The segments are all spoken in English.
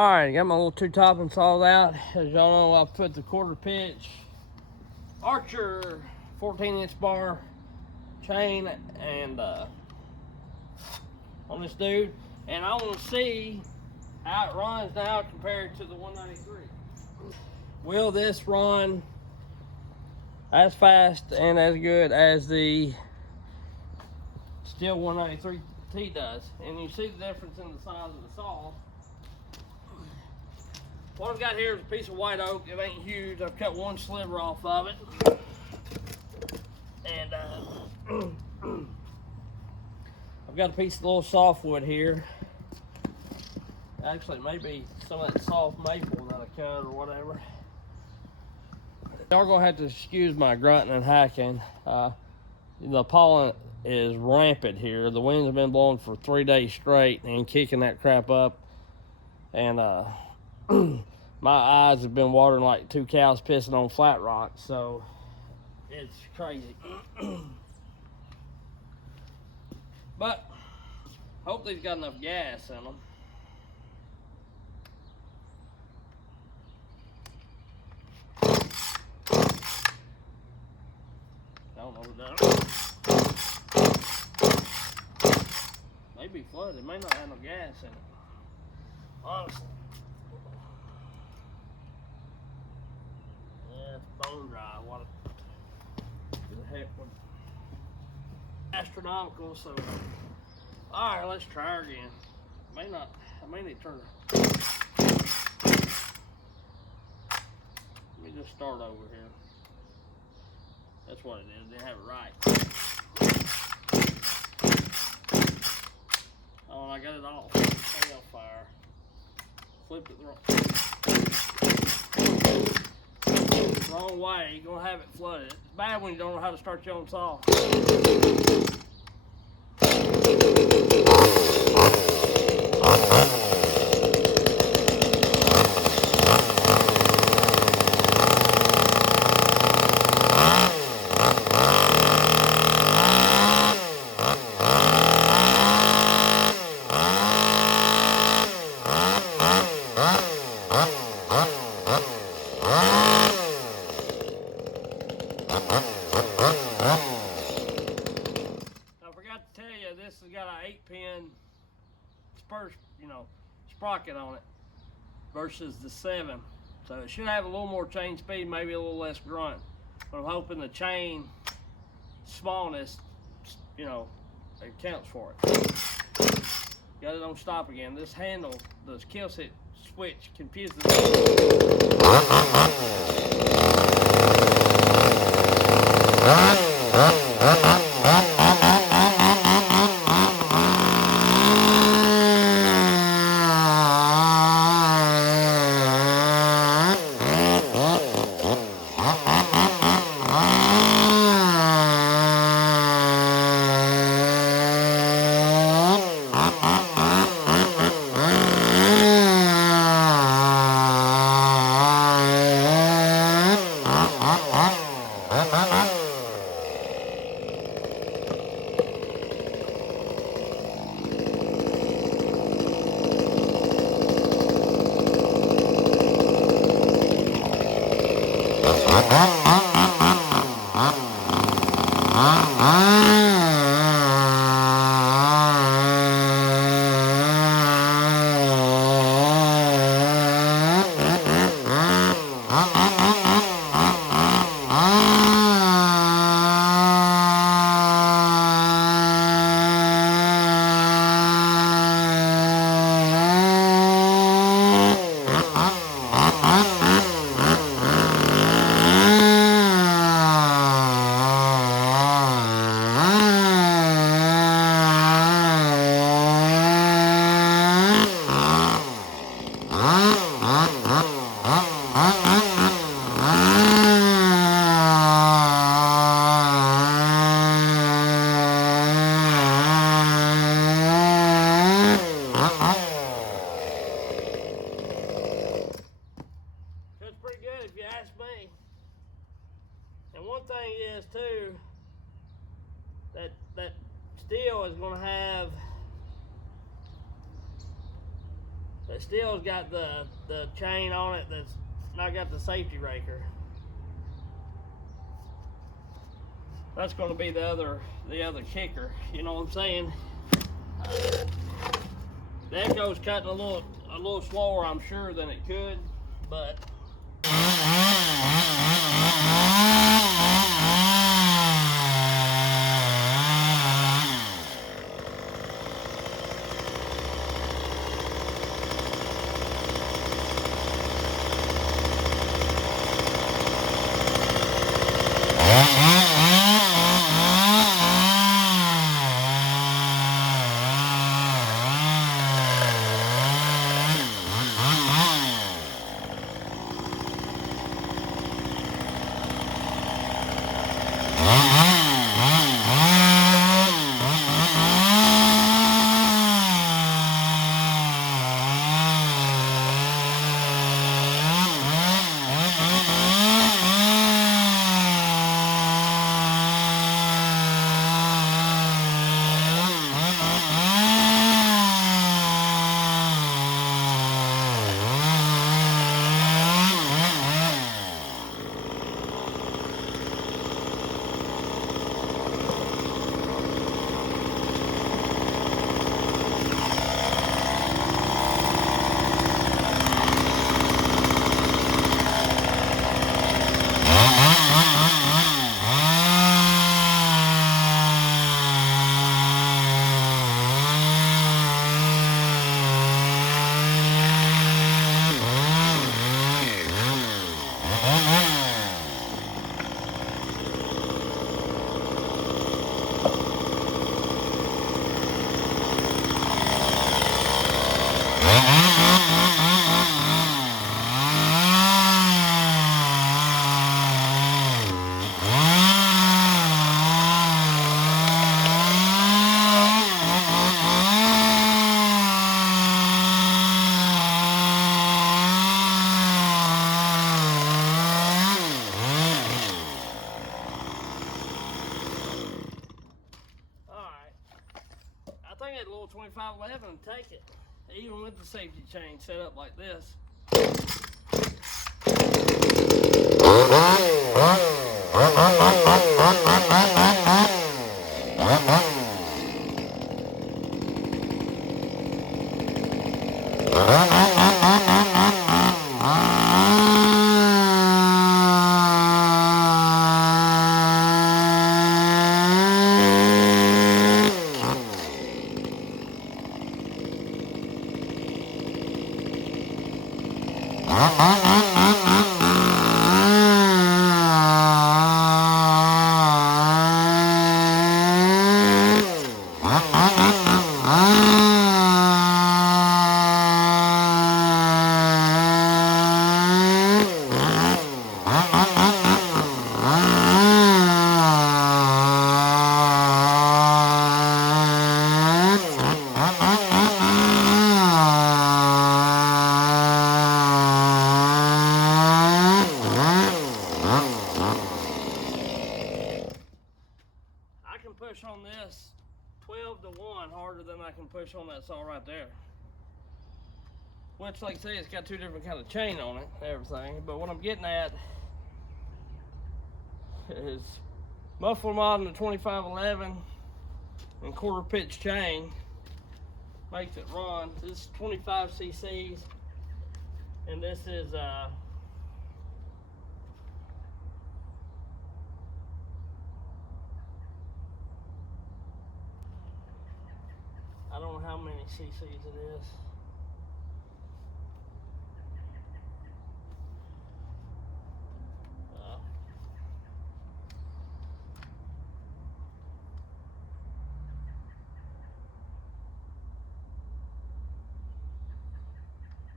Alright, got my little two top installed out. As y'all know, I put the quarter pitch Archer 14-inch bar chain and on this dude, and I want to see how it runs now compared to the 193. Will this run as fast and as good as the Stihl 193T does? And you see the difference in the size of the saw. What I've got here is a piece of white oak. It ain't huge. I've cut one sliver off of it. And I've got a piece of little softwood here. Actually, maybe some of that soft maple that I cut or whatever. Y'all gonna have to excuse my grunting and hacking. The pollen is rampant here. The winds have been blowing for 3 days straight and kicking that crap up. And my eyes have been watering like two cows pissing on flat rock, so it's crazy. But hope they've got enough gas in them. I don't know what that may be flooded. It may not have no gas in it. Honestly. Yeah, it's bone dry. What the heck would astronomical, so alright, let's try her again. I may need to turn her. Let me just start over here. That's what it is. They have it right. Oh, and I got it off. Hell fire. Flipped it the wrong way. You're gonna have it flooded. It's bad when you don't know how to start your own saw. This has got an 8-pin sprocket on it versus the 7, so it should have a little more chain speed, maybe a little less grunt. But I'm hoping the chain smallness, it counts for it. Got it on stop again. This handle, this kill switch, confuses me. If you ask me. And one thing is too, that Stihl is going to have It still's got the chain on it that's not got the safety raker. That's going to be the other kicker. You know what I'm saying? The Echo's cutting a little slower, I'm sure, than it could, but I think that little 2511 will take it, even with the safety chain set up like this. Push on this 12 to 1 harder than I can push on that saw right there. Which, like I say, it's got two different kind of chain on it and everything. But what I'm getting at is muffler mod in the 2511 and quarter pitch chain makes it run. This is 25 cc's and this is I don't know how many cc's it is.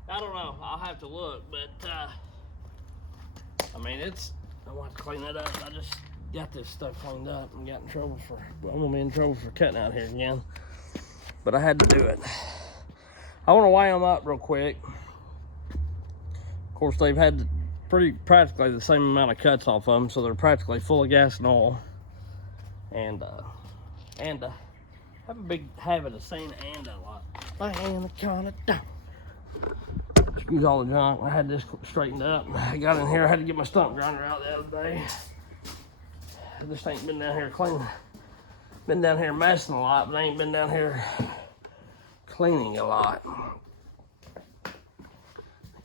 I don't know. I'll have to look, but I mean, I want to clean that up. I just got this stuff cleaned up and got in trouble I'm gonna be in trouble for cutting out here again. But I had to do it. I want to weigh them up real quick. Of course, they've had practically the same amount of cuts off of them, so they're practically full of gas and oil. And I have a big habit of saying "and" a lot. And the kind of down. Excuse all the junk. I had this straightened up. I got in here, I had to get my stump grinder out the other day. This ain't been down here cleaning. Been down here messing a lot, but I ain't been down here cleaning a lot.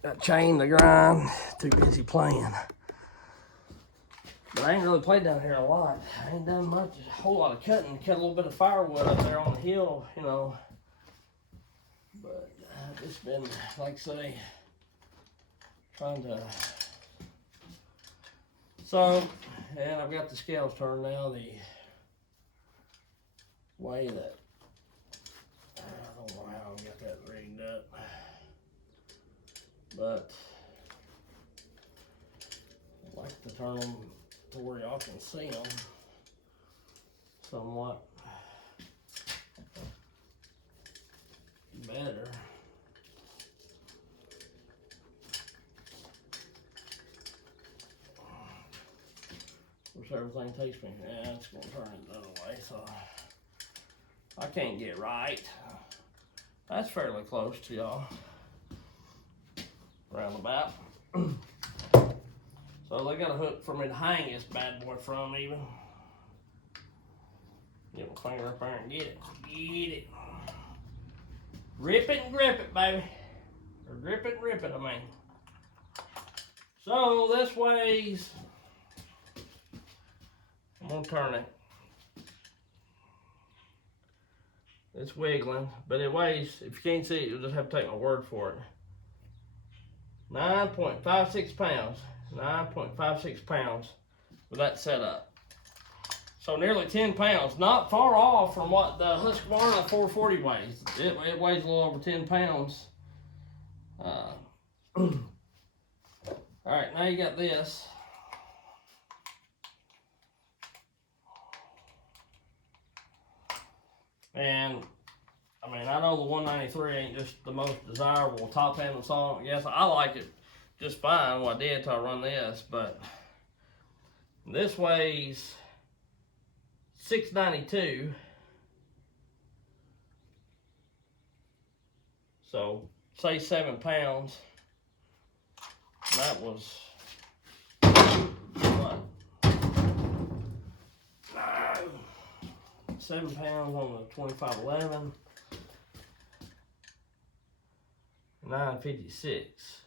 Got chain to grind, too busy playing. But I ain't really played down here a lot. I ain't done much, a whole lot of cutting. Cut a little bit of firewood up there on the hill, you know. But it's been, like I say, trying to. So, and I've got the scales turned now the way that, I don't know how I got that rigged up. But I like to turn them to where y'all can see them somewhat better. Of course, everything takes me, yeah, it's gonna turn it the other way, so I can't get right. That's fairly close to y'all. Roundabout. So they got a hook for me to hang this bad boy from even. Get my finger up there and get it. Get it. Rip it and grip it, baby. Or grip it and rip it, I mean. So this weighs, I'm gonna turn it. It's wiggling, but it weighs, if you can't see it, you'll just have to take my word for it. 9.56 pounds. 9.56 pounds with that setup. So nearly 10 pounds. Not far off from what the Husqvarna 440 weighs. It weighs a little over 10 pounds. Alright, now you got this. And I mean, I know the 193 ain't just the most desirable top handle saw. Yes, I like it just fine what I did till I run this, but this weighs 692. So say 7 pounds. That was what? 7 pounds on the 2511. 956.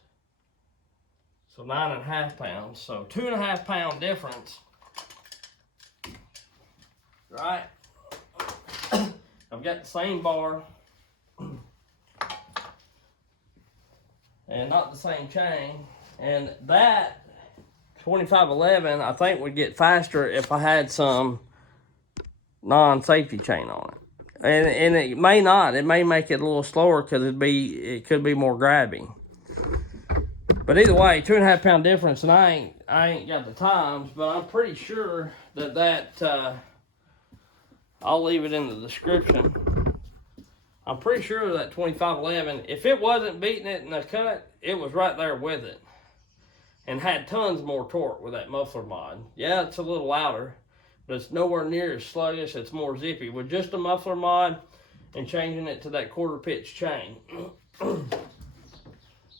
So 9.5 pounds. So 2.5 pound difference. Right? I've got the same bar. And not the same chain. And that 2511 I think would get faster if I had some non-safety chain on it. And it may not. It may make it a little slower because it could be more grabby. But either way, 2.5 pound difference, and I ain't got the times, but I'm pretty sure that I'll leave it in the description. I'm pretty sure that 2511, if it wasn't beating it in the cut, it was right there with it, and had tons more torque with that muffler mod. Yeah, it's a little louder, but it's nowhere near as sluggish. It's more zippy with just a muffler mod and changing it to that quarter pitch chain.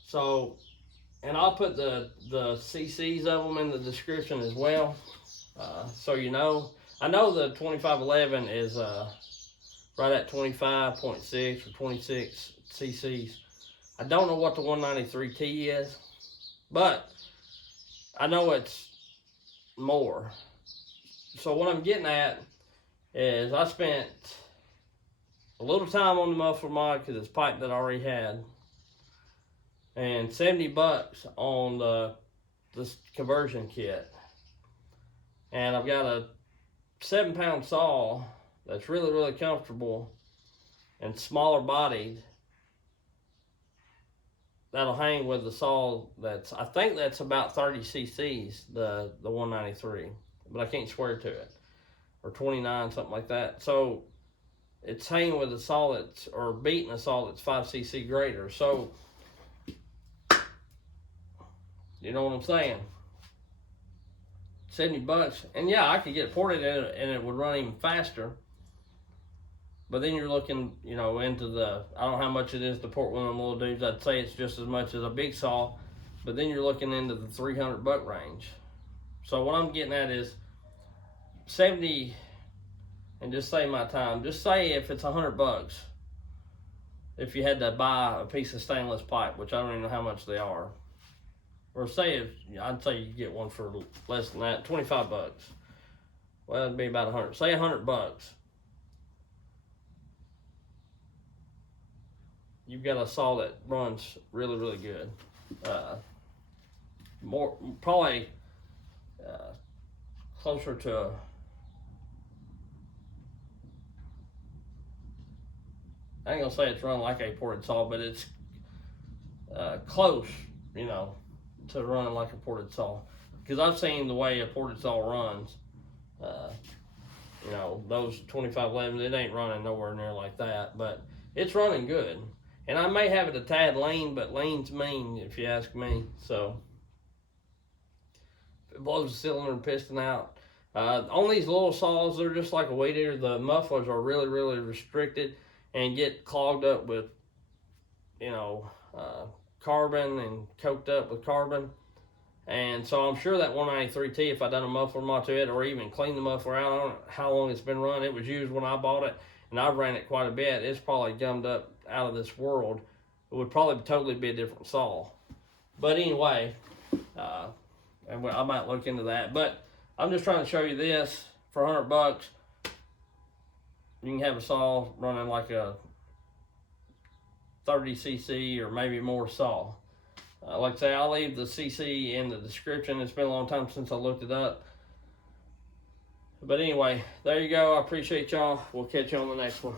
So, and I'll put the CCs of them in the description as well. So you know, I know the 2511 is right at 25.6 or 26 CCs. I don't know what the 193T is, but I know it's more. So what I'm getting at is I spent a little time on the muffler mod because it's pipe that I already had, and $70 on this conversion kit. And I've got a 7 pound saw that's really, really comfortable and smaller bodied. That'll hang with the saw that's, I think that's about 30 cc's, the 193, but I can't swear to it, or 29, something like that. So it's hanging with a saw that's, or beating a saw that's 5 cc greater. So you know what I'm saying? $70, and yeah, I could get it ported in and it would run even faster. But then you're looking, you know, into the, I don't know how much it is to port one of them little dudes. I'd say it's just as much as a big saw. But then you're looking into the $300 range. So what I'm getting at is 70, and just say my time. Just say if it's $100, if you had to buy a piece of stainless pipe, which I don't even know how much they are, or say if I'd say you get one for less than that, $25. Well, it'd be about 100. Say $100. You've got a saw that runs really, really good. More probably closer to I ain't gonna say it's run like a ported saw, but it's close, you know, to running like a ported saw. Because I've seen the way a ported saw runs. You know, those 2511s, it ain't running nowhere near like that, but it's running good. And I may have it a tad lean, but lean's mean if you ask me. So if it blows the cylinder and piston out. On these little saws, they're just like a weed eater. The mufflers are really, really restricted and get clogged up with, you know, carbon and coked up with carbon. And so I'm sure that 193T, if I done a muffler mod to it or even cleaned the muffler out, I don't know how long it's been run. It was used when I bought it, and I've ran it quite a bit. It's probably gummed up out of this world. It would probably totally be a different saw. But anyway, and I might look into that. But I'm just trying to show you this. For $100, you can have a saw running like a 30cc or maybe more saw. Like I say, I'll leave the CC in the description. It's been a long time since I looked it up. But anyway, there you go. I appreciate y'all. We'll catch you on the next one.